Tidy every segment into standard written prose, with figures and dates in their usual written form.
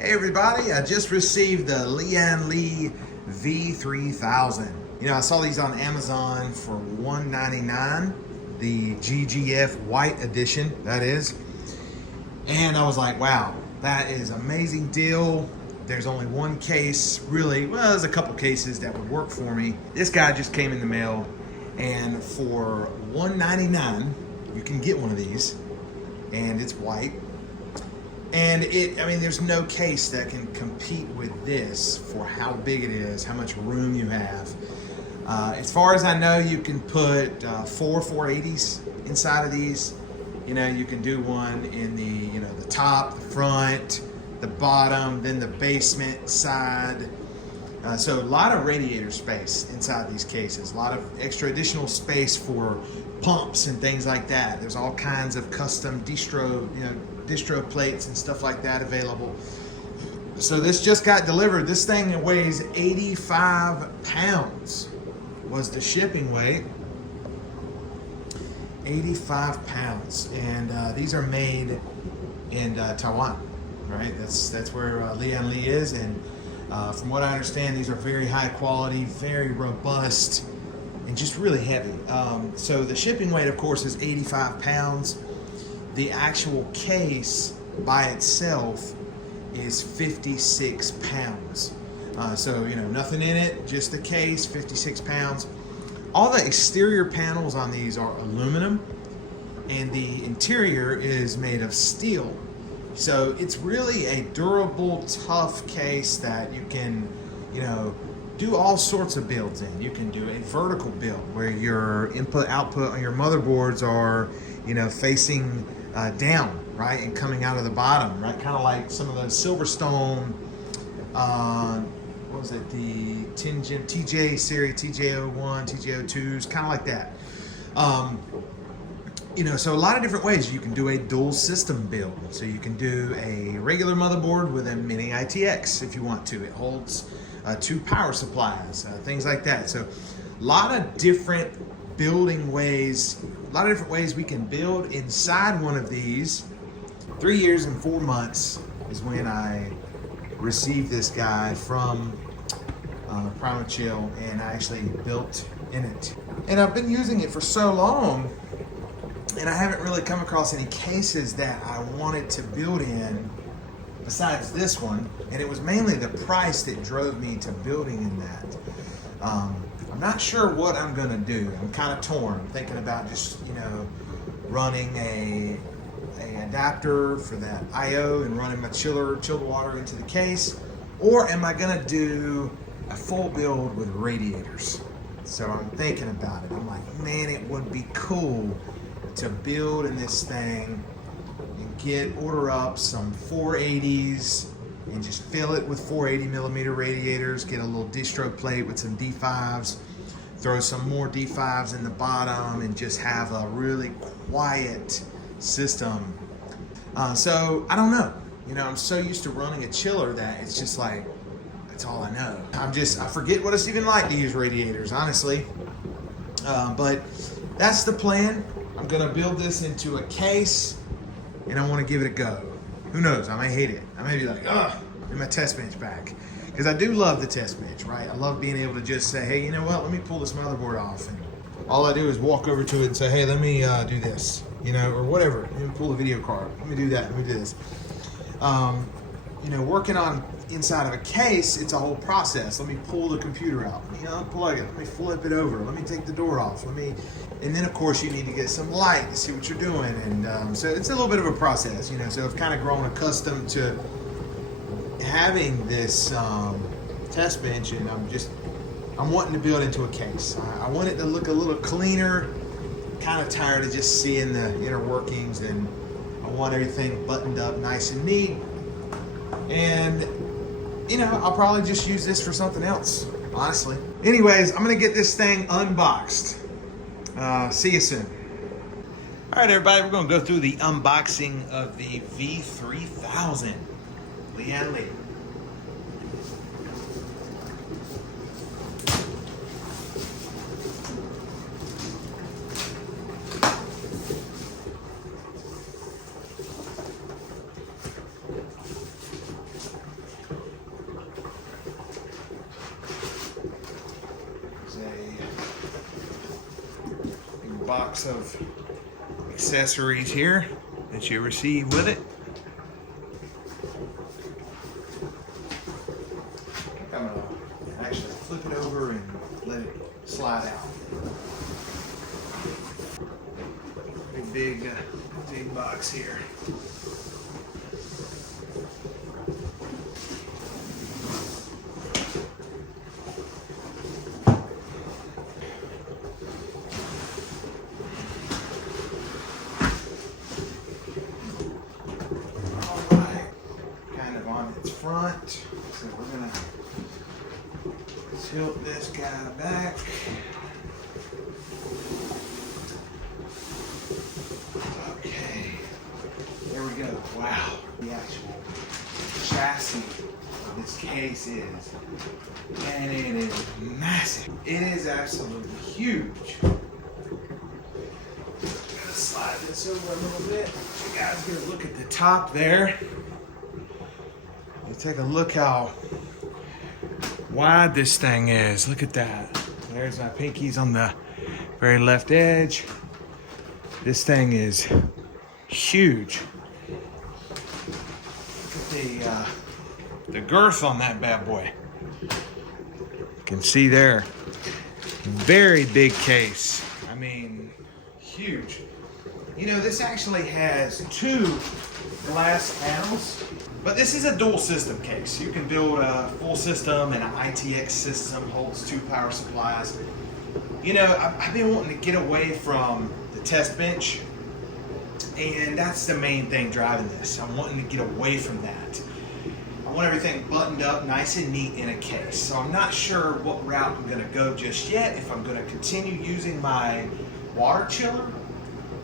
Hey everybody, I just received the Lian V3000. You know, I saw these on Amazon for $199, the GGF white edition, that is. And I was like, wow, that is an amazing deal. There's only one case, really, well, there's a couple cases that would work for me. This guy just came in the mail, and for $199, you can get one of these, and it's white. And there's no case that can compete with this for how big it is, how much room you have. As far as I know, you can put four 480s inside of these. You know, you can do one in the top, the front, the bottom, then the basement side. So a lot of radiator space inside these cases, a lot of extra additional space for pumps and things like that. There's all kinds of custom distro plates and stuff like that available. So this just got delivered. This thing weighs 85 pounds was the shipping weight. 85 pounds. And these are made in Taiwan, right? That's where Lian is. And from what I understand, these are very high quality, very robust, and just really heavy. So the shipping weight, of course, is 85 pounds. The actual case by itself is 56 pounds. So, nothing in it, just the case, 56 pounds. All the exterior panels on these are aluminum, and the interior is made of steel. So it's really a durable, tough case that you can, do all sorts of builds in. You can do a vertical build where your input output on your motherboards are, facing down, right, and coming out of the bottom, right, kind of like some of those Silverstone, what was it, the TJ series, TJ01, TJ02s, kind of like that. So a lot of different ways. You can do a dual system build. So you can do a regular motherboard with a mini ITX if you want to. It holds 2 power supplies, things like that. So a lot of different building ways, a lot of different ways we can build inside one of these. 3 years and 4 months is when I received this guy from Prima Chill, and I actually built in it. And I've been using it for so long, and I haven't really come across any cases that I wanted to build in besides this one. And it was mainly the price that drove me to building in that. I'm not sure what I'm gonna do. I'm kind of torn. I'm thinking about just, running a adapter for that I/O and running my chilled water into the case, or am I gonna do a full build with radiators? So I'm thinking about it. I'm like, man, it would be cool to build in this thing and order up some 480s and just fill it with 480 millimeter radiators, get a little distro plate with some D5s, throw some more D5s in the bottom, and just have a really quiet system. So I don't know. I'm so used to running a chiller that it's just like, that's all I know. I forget what it's even like to use radiators, honestly. But that's the plan. I'm gonna build this into a case, and I want to give it a go. Who knows? I may hate it. I may be like, ugh, get my test bench back. Because I do love the test bench, right? I love being able to just say, hey, you know what? Let me pull this motherboard off. And all I do is walk over to it and say, hey, let me do this, or whatever. Let me pull a video card. Let me do that. Let me do this. Working on inside of a case, it's a whole process. Let me pull the computer out. Let me unplug it. Let me flip it over. Let me take the door off. And then of course you need to get some light to see what you're doing. And so it's a little bit of a process, So I've kind of grown accustomed to having this test bench, and I'm wanting to build into a case. I want it to look a little cleaner. Kind of tired of just seeing the inner workings, and I want everything buttoned up nice and neat. And I'll probably just use this for something else, honestly. Anyways, I'm gonna get this thing unboxed. See you soon. All right, everybody, we're gonna go through the unboxing of the V3000 Lian. box of accessories here that you receive with it. I'm gonna actually flip it over and let it slide out. Big box here. Front, so we're gonna tilt this guy back. Okay, there we go. Wow, the actual chassis of this case is, and it is massive. It is absolutely huge. I'm gonna slide this over a little bit. You guys get a look at the top there. Take a look how wide this thing is. Look at that. There's my pinkies on the very left edge. This thing is huge. Look at the girth on that bad boy. You can see there. Very big case. I mean, huge. You know, this actually has 2 glass panels. But this is a dual system case. You can build a full system and an ITX system, holds 2 power supplies. You know, I've been wanting to get away from the test bench, and that's the main thing driving this. I'm wanting to get away from that. I want everything buttoned up nice and neat in a case. So I'm not sure what route I'm gonna go just yet, if I'm gonna continue using my water chiller,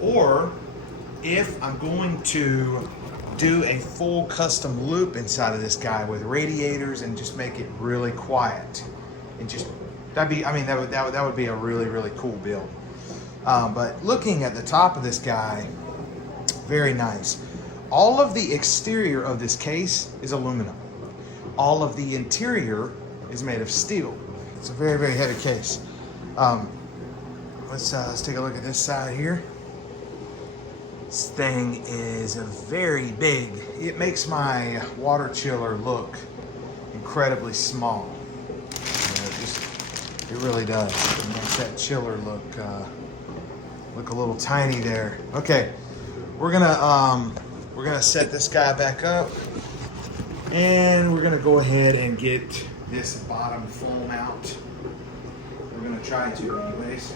or if I'm going to do a full custom loop inside of this guy with radiators and just make it really quiet. And just, that would be a really cool build. But looking at the top of this guy, very nice. All of the exterior of this case is aluminum. All of the interior is made of steel. It's a very heavy case. Let's take a look at this side here. This thing is very big. It makes my water chiller look incredibly small. You know, it really does. It makes that chiller look a little tiny there. Okay, we're gonna set this guy back up, and we're gonna go ahead and get this bottom foam out. We're gonna try to, anyways.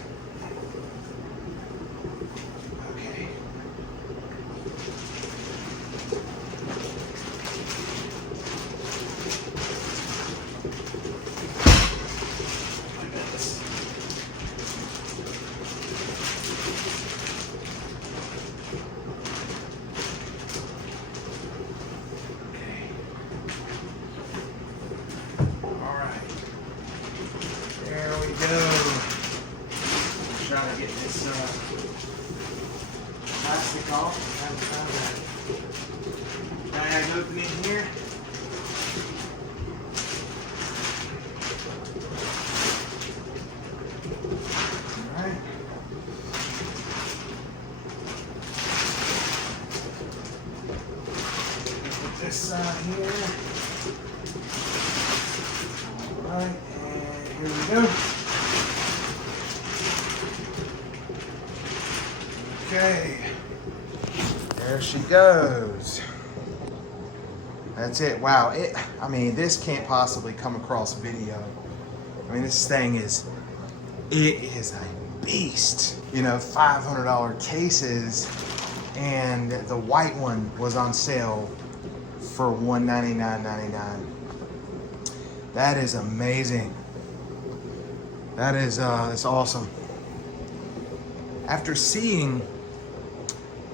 Trying to get this plastic off. Diag opening here. All right. Put this side here. All right, and here we go. Okay, there she goes. That's it. Wow, this can't possibly come across video. I mean, this thing is a beast. You know, $500 cases, and the white one was on sale for $199.99. That is amazing. That's awesome. After seeing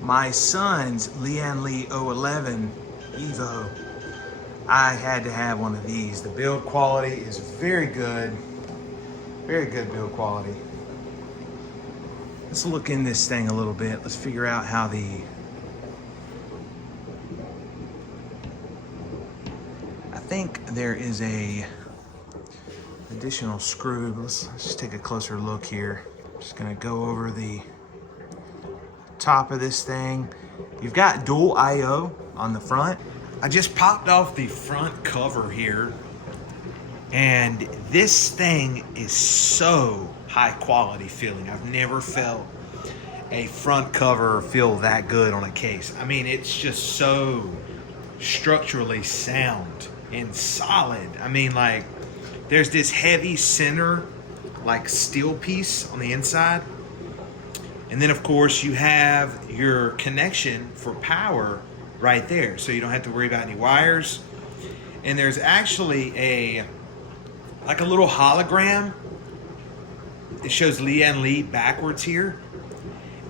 my son's Lian 011 Evo, I had to have one of these. The build quality is very good build quality. Let's look in this thing a little bit. Let's figure out how I think there is a additional screw. Let's just take a closer look here. Just gonna go over the top of this thing. You've got dual I/O on the front. I just popped off the front cover here, and this thing is so high quality feeling. I've never felt a front cover feel that good on a case. I mean, it's just so structurally sound and solid. I mean, like, there's this heavy center, like, steel piece on the inside. And then, of course, you have your connection for power right there. So you don't have to worry about any wires. And there's actually like a little hologram. It shows Lian Li backwards here.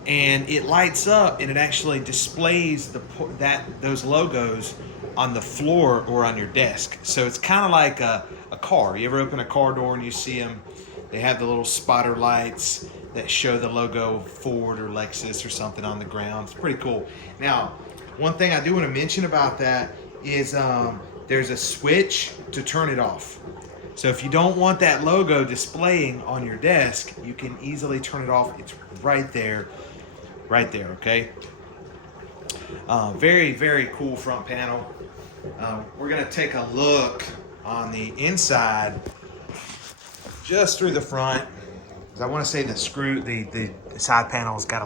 And it lights up and it actually displays those logos on the floor or on your desk. So it's kind of like a car. You ever open a car door and you see them? They have the little spotter lights that show the logo of Ford or Lexus or something on the ground. It's pretty cool. Now, one thing I do want to mention about that is there's a switch to turn it off. So if you don't want that logo displaying on your desk, you can easily turn it off. It's right there, okay? Very, very cool front panel. We're gonna take a look on the inside, just through the front. I want to say the side panel's got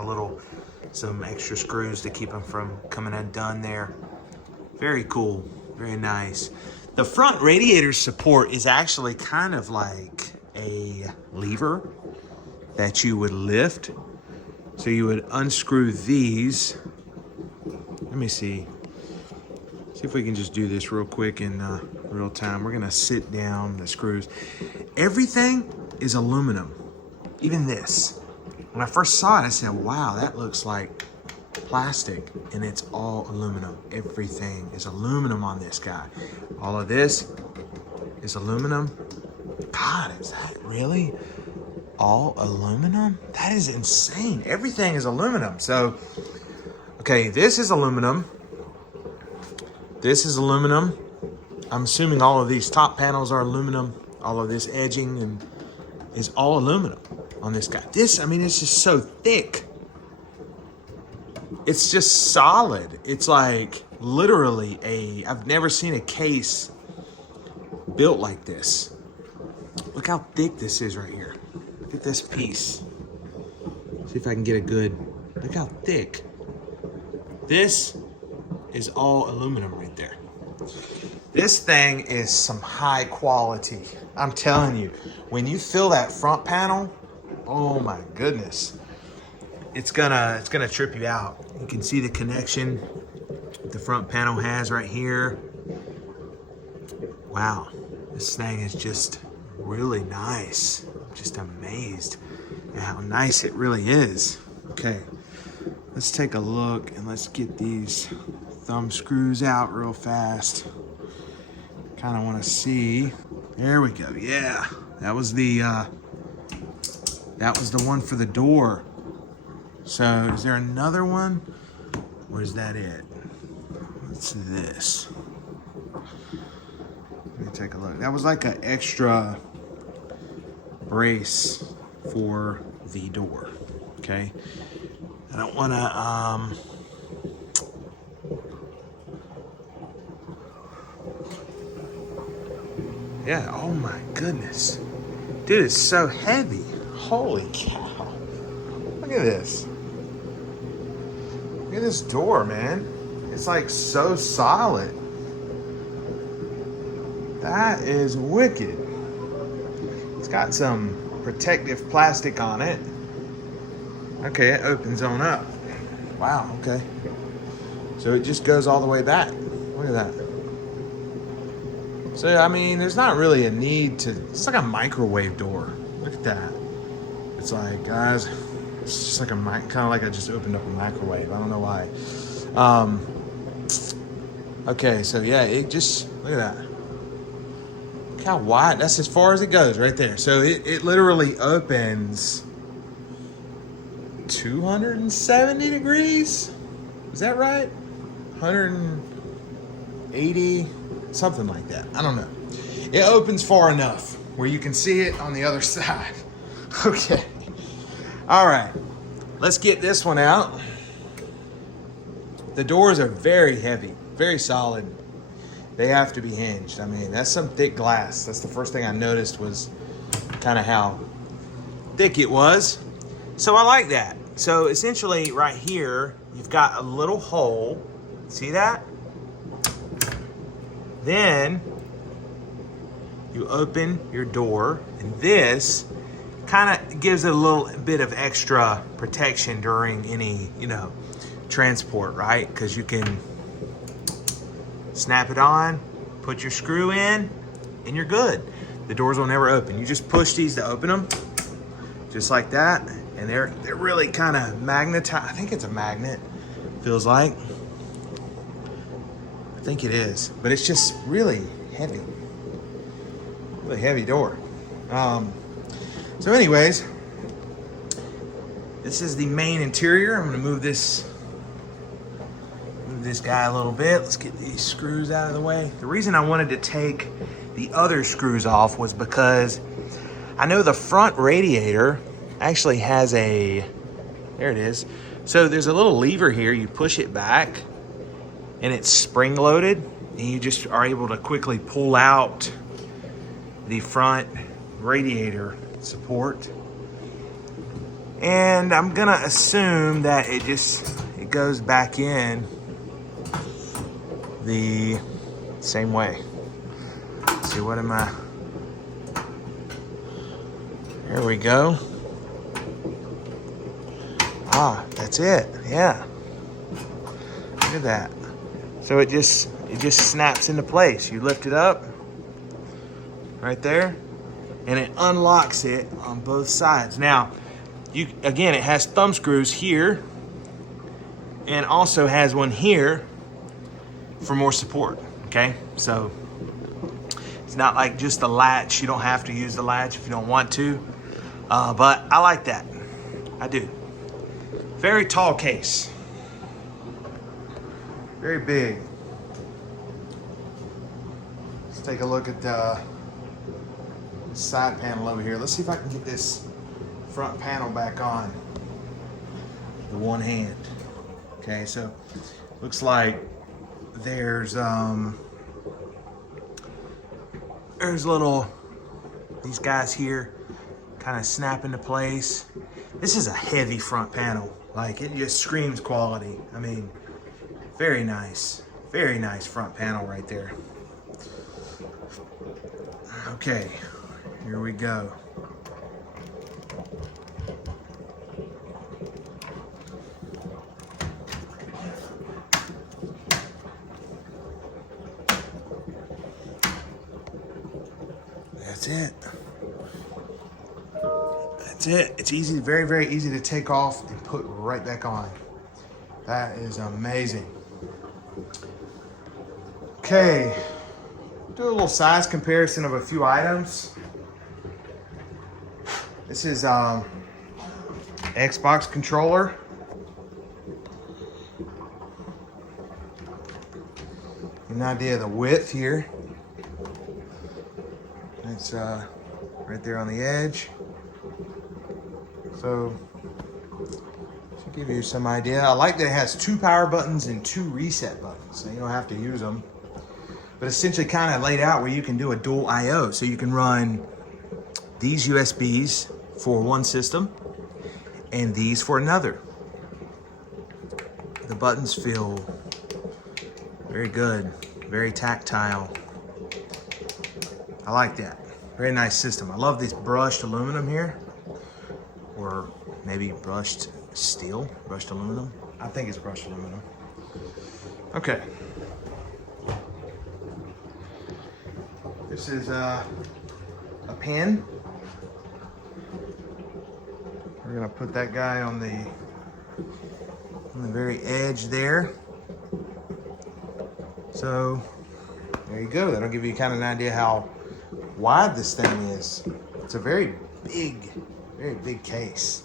some extra screws to keep them from coming undone there. Very cool, very nice. The front radiator support is actually kind of like a lever that you would lift. So you would unscrew these. Let me see if we can just do this real quick in real time. We're gonna sit down the screws. Everything is aluminum, even this. When I first saw it, I said, wow, that looks like plastic, and it's all aluminum. Everything is aluminum on this guy. All of this is aluminum. God, is that really all aluminum? That is insane. Everything is aluminum. So, okay, this is aluminum. This is aluminum. I'm assuming all of these top panels are aluminum. All of this edging and is all aluminum on this guy. This, I mean, it's just so thick. It's just solid. It's like literally I've never seen a case built like this. Look how thick this is right here. Look at this piece. See if I can get a good, look how thick. This is all aluminum right there. This thing is some high quality. I'm telling you, when you feel that front panel, oh my goodness. It's gonna trip you out. You can see the connection the front panel has right here. Wow, this thing is just really nice. I'm just amazed at how nice it really is. Okay, let's take a look and let's get these thumb screws out real fast. Kind of want to see. There we go. Yeah, that was the one for the door. So is there another one, or is that it? What's this? Let me take a look. That was like an extra brace for the door. Okay. I don't want to yeah, oh my goodness. Dude, it's so heavy. Holy cow. Look at this. Look at this door, man. It's like so solid. That is wicked. It's got some protective plastic on it. Okay, it opens on up. Wow, okay. So it just goes all the way back. Look at that. So, I mean, there's not really a need to, it's like a microwave door. Look at that. It's like, guys, it's just like kind of like I just opened up a microwave. I don't know why. Okay, so yeah, it just, look at that. Look how wide, that's as far as it goes right there. So it literally opens 270 degrees. Is that right? 180, something like that. I don't know. It opens far enough where you can see it on the other side. Okay. All right. Let's get this one out. The doors are very heavy, very solid. They have to be hinged. I mean, that's some thick glass. That's the first thing I noticed was kind of how thick it was. So I like that. So essentially right here, you've got a little hole. See that? Then you open your door, and this kind of gives it a little bit of extra protection during any, transport, right? Because you can snap it on, put your screw in, and you're good. The doors will never open. You just push these to open them, just like that. And they're really kind of magnetized. I think it's a magnet, feels like. I think it is, but it's just really heavy. Really heavy door. So anyways, this is the main interior. I'm gonna move this guy a little bit. Let's get these screws out of the way. The reason I wanted to take the other screws off was because I know the front radiator actually has there it is. So there's a little lever here. You push it back and it's spring loaded, and you just are able to quickly pull out the front radiator support. And I'm gonna assume that it goes back in the same way. Let's see, what am I? There we go. Ah, that's it. Yeah. Look at that. So it just snaps into place. You lift it up right there, and it unlocks it on both sides. Now, again, it has thumb screws here, and also has one here for more support. Okay, so it's not like just the latch. You don't have to use the latch if you don't want to, but I like that. I do. Very tall case. Very big. Let's take a look at the side panel over here. Let's see if I can get this front panel back on the one hand. Okay, so looks like there's these guys here kind of snap into place. This is a heavy front panel. Like, it just screams quality. I mean, very nice front panel right there. Okay, here we go. That's it. That's it. It's easy, very, very easy to take off and put right back on. That is amazing. Okay, do a little size comparison of a few items. This is Xbox controller. An idea of the width here. It's right there on the edge. So to give you some idea, I like that it has 2 power buttons and 2 reset buttons, so you don't have to use them. But essentially kind of laid out where you can do a dual I/O. So you can run these USBs for one system and these for another. The buttons feel very good, very tactile. I like that. Very nice system. I love this brushed aluminum here, or maybe brushed steel, brushed aluminum. I think it's brushed aluminum. Okay. This is a pin. We're gonna put that guy on the very edge there. So there you go. That'll give you kind of an idea how wide this thing is. It's a very big case.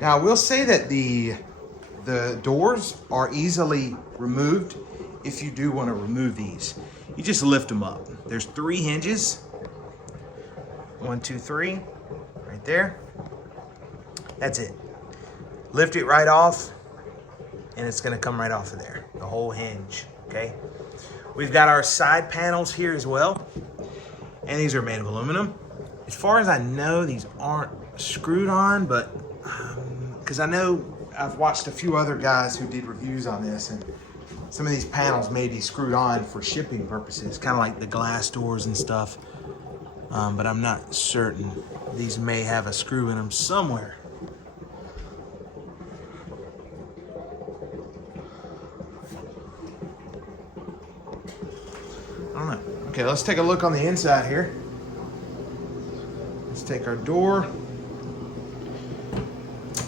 Now I will say that the doors are easily removed if you do want to remove these. You just lift them up. There's 3 hinges. 1, 2, 3, right there. That's it. Lift it right off, and it's gonna come right off of there, the whole hinge, okay? We've got our side panels here as well, and these are made of aluminum. As far as I know, these aren't screwed on, but because I know I've watched a few other guys who did reviews on this, and some of these panels may be screwed on for shipping purposes, kind of like the glass doors and stuff, but I'm not certain. These may have a screw in them somewhere. I don't know. Okay, let's take a look on the inside here. Let's take our door.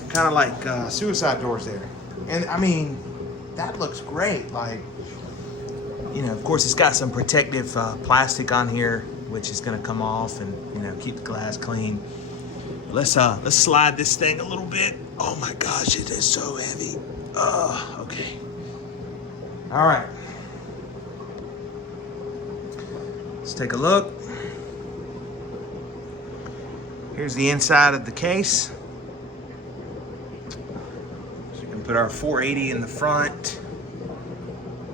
Kind of like suicide doors there. And I mean, that looks great. Like, you know, of course it's got some protective plastic on here, which is gonna come off and, you know, keep the glass clean. Let's slide this thing a little bit. Oh my gosh, it is so heavy. Okay. All right. Let's take a look. Here's the inside of the case. So you can put our 480 in the front.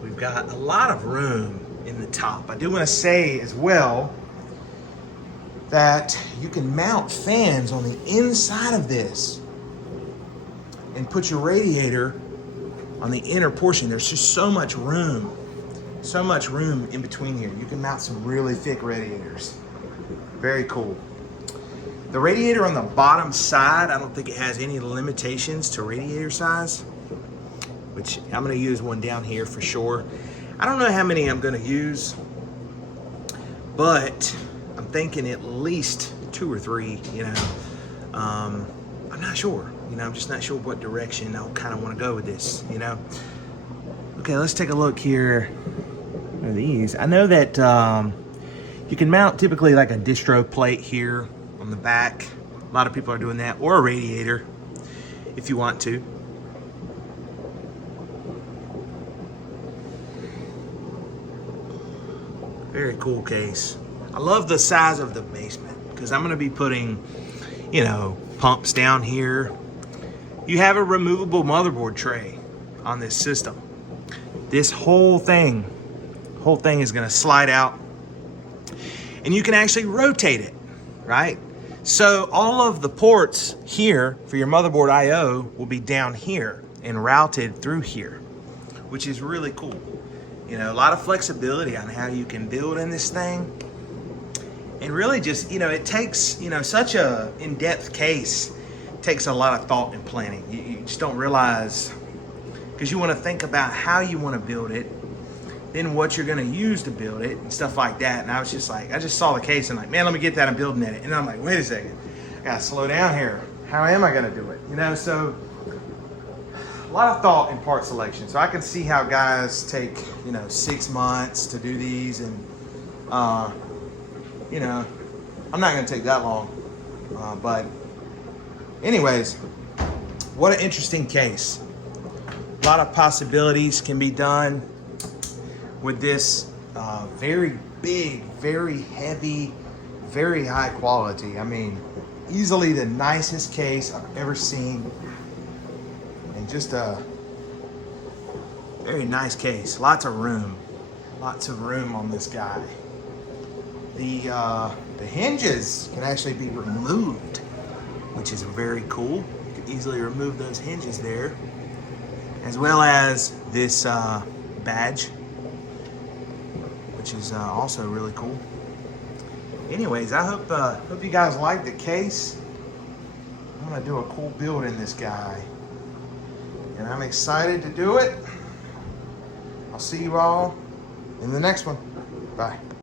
We've got a lot of room in the top. I do want to say as well that you can mount fans on the inside of this and put your radiator on the inner portion. There's just so much room in between here. You can mount some really thick radiators. Very cool. The radiator on the bottom side, I don't think it has any limitations to radiator size, which I'm gonna use one down here for sure. I don't know how many I'm gonna use, but I'm thinking at least 2 or 3, you know. I'm not sure, you know, I'm just not sure what direction I'll kind of want to go with this, you know. Okay, let's take a look here. What are these? I know that you can mount typically like a distro plate here on the back. A lot of people are doing that, or a radiator if you want to. Very cool case. I love the size of the basement because I'm going to be putting, you know, pumps down here. You have a removable motherboard tray on this system. This whole thing is going to slide out, and you can actually rotate it, right? So all of the ports here for your motherboard I/O will be down here and routed through here, which is really cool. You know, a lot of flexibility on how you can build in this thing. And really just, you know, it takes, you know, such a in-depth case takes a lot of thought and planning. You just don't realize, because you want to think about how you want to build it, then what you're going to use to build it and stuff like that. And I was just like, I just saw the case and like, man, let me get that, I'm building it. And I'm like, wait a second, I got to slow down here. How am I going to do it? You know, so a lot of thought in part selection. So I can see how guys take, you know, 6 months to do these, and you know, I'm not going to take that long. But anyways, what an interesting case. A lot of possibilities can be done with this very big, very heavy, very high quality. I mean, easily the nicest case I've ever seen. And just a very nice case. Lots of room on this guy. The hinges can actually be removed, which is very cool. You can easily remove those hinges there, as well as this badge, which is also really cool. Anyways, I hope you guys like the case. I'm gonna do a cool build in this guy, and I'm excited to do it. I'll see you all in the next one. Bye.